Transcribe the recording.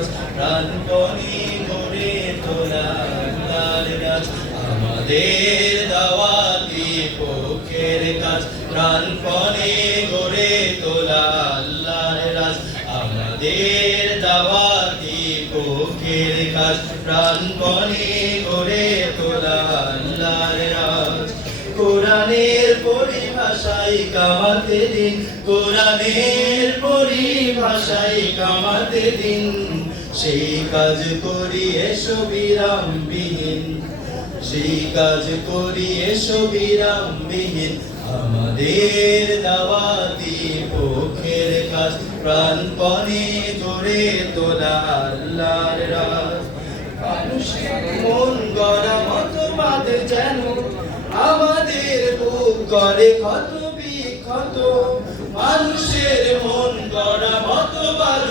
কাজ প্রাণপণে গড়ে তোলা আল্লাহর রাজ আমাদের দাওয়াতি পক্ষের কাজ প্রাণপণে গড়ে তোলা আল্লাহর রাজ আমাদের দাওয়াতি পক্ষের কাজ প্রাণপণে গড়ে তোলা আল্লাহর রাজ কোরআনের পরিভাষায় কামাতে দিন কোরআনের পরিভাষায় কামাতে দিন সেই কাজ করি এসো বিরামবিহীন সেই কাজ করি এসো বিরামবিহীন আমাদের দাওয়াতি পক্ষের কাজ প্রাণপণে গড়ে তোলা আল্লাহর রাজ মানুষের মন গড়া মতবাদ যেন আমাদের বুক করে ক্ষত বিক্ষত মানুষের মন গড়া মতবাদ